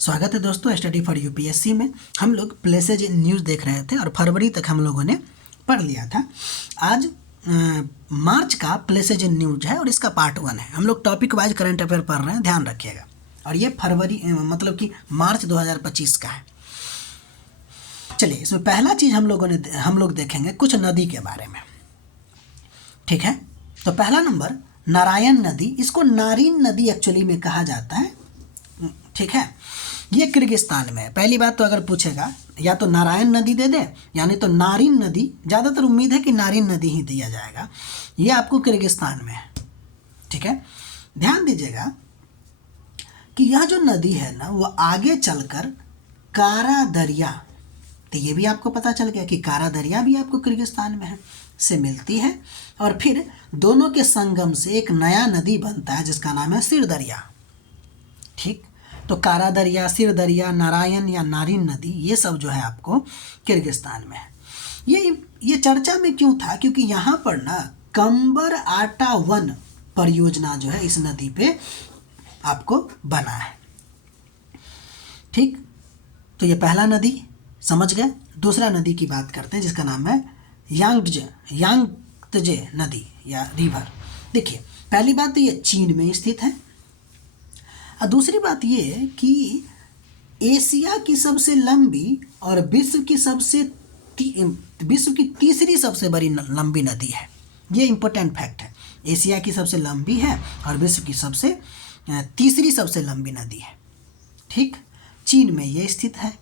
स्वागत है दोस्तों स्टडी फॉर यूपीएससी में। हम लोग प्लेसेज इन न्यूज़ देख रहे थे और फरवरी तक हम लोगों ने पढ़ लिया था। आज मार्च का प्लेसेज इन न्यूज़ है और इसका पार्ट 1 है। हम लोग टॉपिक वाइज करंट अफेयर पढ़ रहे हैं, ध्यान रखिएगा। और ये फरवरी मतलब कि मार्च 2025 का है। चलिए, इसमें पहला चीज़ हम लोग देखेंगे कुछ नदी के बारे में, ठीक है। तो पहला नंबर नारायण नदी, इसको नारिन नदी एक्चुअली में कहा जाता है, ठीक है। ये किर्गिस्तान में है। पहली बात तो अगर पूछेगा या तो नारायण नदी दे दे यानी तो नारिन नदी, ज़्यादातर उम्मीद है कि नारिन नदी ही दिया जाएगा। ये आपको किर्गिस्तान में है, ठीक है। ध्यान दीजिएगा कि यह जो नदी है ना वो आगे चलकर कारा दरिया, तो ये भी आपको पता चल गया कि कारा दरिया भी आपको किर्गिस्तान में है, से मिलती है और फिर दोनों के संगम से एक नया नदी बनता है जिसका नाम है सिर दरिया, ठीक। तो कारा दरिया, सिर दरिया, नारायण या नारिन नदी, ये सब जो है आपको किर्गिस्तान में है। ये चर्चा में क्यों था? क्योंकि यहाँ पर ना कंबर आटा वन परियोजना जो है इस नदी पे आपको बना है, ठीक। तो ये पहला नदी समझ गए। दूसरा नदी की बात करते हैं जिसका नाम है यांगत्जे नदी या रिवर। देखिए, पहली बात तो ये चीन में स्थित है और दूसरी बात ये कि एशिया की सबसे लंबी और विश्व की तीसरी सबसे बड़ी लंबी नदी है। ये इम्पोर्टेंट फैक्ट है। एशिया की सबसे लंबी है और विश्व की तीसरी सबसे लंबी नदी है, ठीक। चीन में ये स्थित है।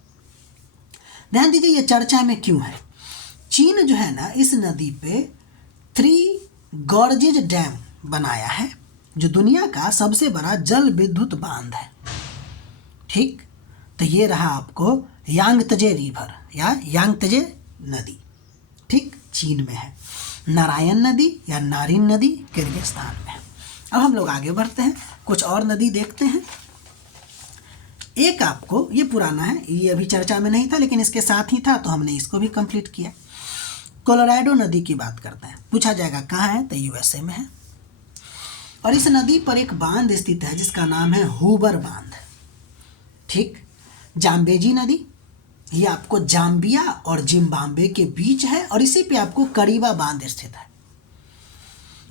ध्यान दीजिए ये चर्चा में क्यों है। चीन जो है ना इस नदी पे 3 गॉर्जेज डैम बनाया है जो दुनिया का सबसे बड़ा जल विद्युत बांध है, ठीक। तो ये रहा आपको यांगत्जे रिवर या यांगत्जे नदी, ठीक, चीन में है। नारायण नदी या नारिन नदी किर्गिस्तान में है। अब हम लोग आगे बढ़ते हैं, कुछ और नदी देखते हैं। एक आपको ये पुराना है, ये अभी चर्चा में नहीं था लेकिन इसके साथ ही था तो हमने इसको भी कंप्लीट किया। कोलोराडो नदी की बात करते हैं। पूछा जाएगा कहाँ है, तो यूएसए में है और इस नदी पर एक बांध स्थित है जिसका नाम है हूबर बांध, ठीक। जाम्बेजी नदी, ये आपको जाम्बिया और जिम्बाब्वे के बीच है और इसी पे आपको करीबा बांध स्थित है,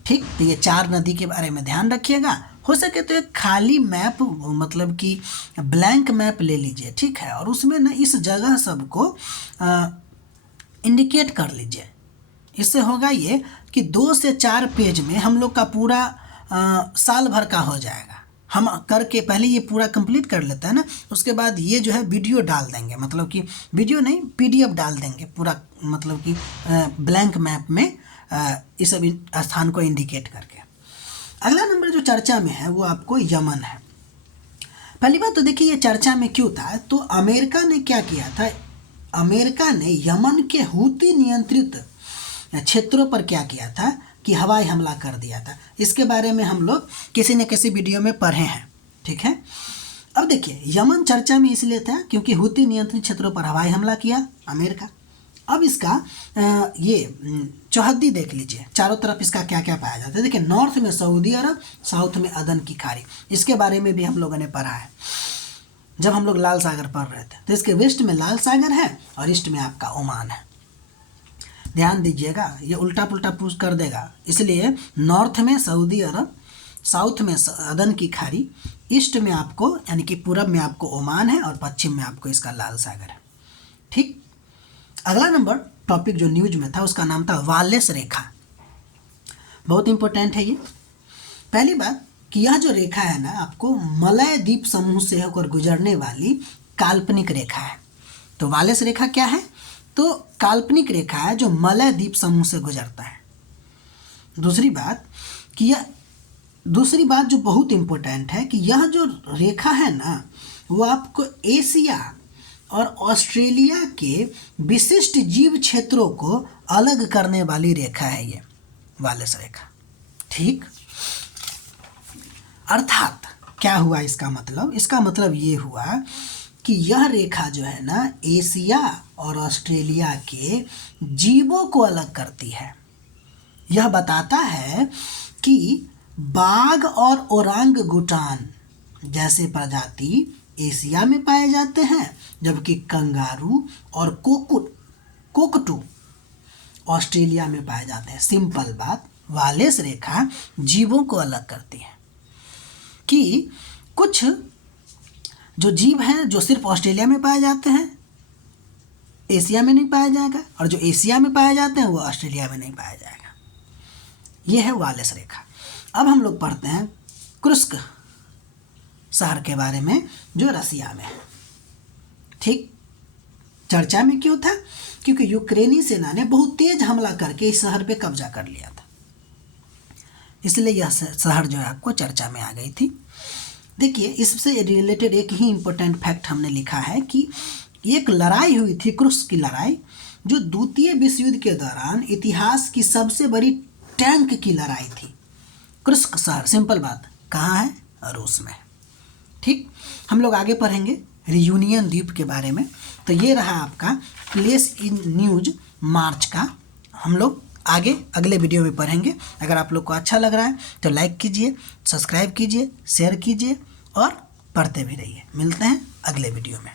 ठीक। तो ये 4 नदी के बारे में ध्यान रखिएगा। हो सके तो एक खाली मैप, मतलब कि ब्लैंक मैप ले लीजिए, ठीक है, और उसमें ना इस जगह सबको इंडिकेट कर लीजिए। इससे होगा ये कि 2 से 4 पेज में हम लोग का पूरा साल भर का हो जाएगा। हम करके पहले ये पूरा कंप्लीट कर लेते हैं ना, उसके बाद ये जो है वीडियो डाल देंगे, मतलब कि वीडियो नहीं पीडीएफ डाल देंगे पूरा, मतलब कि ब्लैंक मैप में इस स्थान को इंडिकेट करके। अगला नंबर जो चर्चा में है वो आपको यमन है। पहली बात तो देखिए ये चर्चा में क्यों था, तो अमेरिका ने क्या किया था, अमेरिका ने यमन के हूती नियंत्रित क्षेत्रों पर क्या किया था कि हवाई हमला कर दिया था। इसके बारे में हम लोग किसी न किसी वीडियो में पढ़े हैं, ठीक है। अब देखिए यमन चर्चा में इसलिए था क्योंकि हूती नियंत्रित क्षेत्रों पर हवाई हमला किया अमेरिका। अब इसका ये चौहद्दी देख लीजिए, चारों तरफ इसका क्या क्या पाया जाता है। देखिए नॉर्थ में सऊदी अरब, साउथ में अदन की खाड़ी, इसके बारे में भी हम लोगों ने पढ़ा है जब हम लोग लाल सागर पढ़ रहे थे। तो इसके वेस्ट में लाल सागर है और ईस्ट में आपका ओमान है। ध्यान दीजिएगा ये उल्टा पुल्टा पूछ कर देगा, इसलिए नॉर्थ में सऊदी अरब, साउथ में अदन की खाड़ी, ईस्ट में आपको यानी कि पूरब में आपको ओमान है और पश्चिम में आपको इसका लाल सागर है, ठीक। अगला नंबर टॉपिक जो न्यूज में था उसका नाम था वालेस रेखा। बहुत इंपॉर्टेंट है ये। पहली बात कि यह जो रेखा है ना आपको मलय द्वीप समूह से होकर गुजरने वाली काल्पनिक रेखा है। तो वालेस रेखा क्या है, तो काल्पनिक रेखा है जो मलय द्वीप समूह से गुजरता है। दूसरी बात जो बहुत इंपॉर्टेंट है कि यह जो रेखा है ना वो आपको एशिया और ऑस्ट्रेलिया के विशिष्ट जीव क्षेत्रों को अलग करने वाली रेखा है ये वालेस रेखा, ठीक। अर्थात क्या हुआ इसका मतलब ये हुआ कि यह रेखा जो है ना एशिया और ऑस्ट्रेलिया के जीवों को अलग करती है। यह बताता है कि बाघ और ओरांगुटान जैसे प्रजाति एशिया में पाए जाते हैं, जबकि कंगारू और कोकटू ऑस्ट्रेलिया में पाए जाते हैं। सिंपल बात, वालेस रेखा जीवों को अलग करती है कि कुछ जो जीव हैं जो सिर्फ ऑस्ट्रेलिया में पाए जाते हैं, एशिया में नहीं पाया जाएगा, और जो एशिया में पाए जाते हैं वो ऑस्ट्रेलिया में नहीं पाया जाएगा। ये है वालेस रेखा। अब हम लोग पढ़ते हैं कुर्स्क शहर के बारे में जो रसिया में है। ठीक, चर्चा में क्यों था? क्योंकि यूक्रेनी सेना ने बहुत तेज हमला करके इस शहर पे कब्जा कर लिया था, इसलिए यह शहर जो है आपको चर्चा में आ गई थी। देखिए, इससे रिलेटेड एक ही इम्पोर्टेंट फैक्ट हमने लिखा है कि एक लड़ाई हुई थी, कुर्स्क की लड़ाई, जो द्वितीय विश्व युद्ध के दौरान इतिहास की सबसे बड़ी टैंक की लड़ाई थी। कुर्स्क शहर, सिंपल बात, कहाँ है? रूस में। ठीक, हम लोग आगे पढ़ेंगे रियूनियन द्वीप के बारे में। तो ये रहा आपका प्लेस इन न्यूज मार्च का। हम लोग आगे अगले वीडियो में पढ़ेंगे। अगर आप लोग को अच्छा लग रहा है तो लाइक कीजिए, सब्सक्राइब कीजिए, शेयर कीजिए और पढ़ते भी रहिए। मिलते हैं अगले वीडियो में।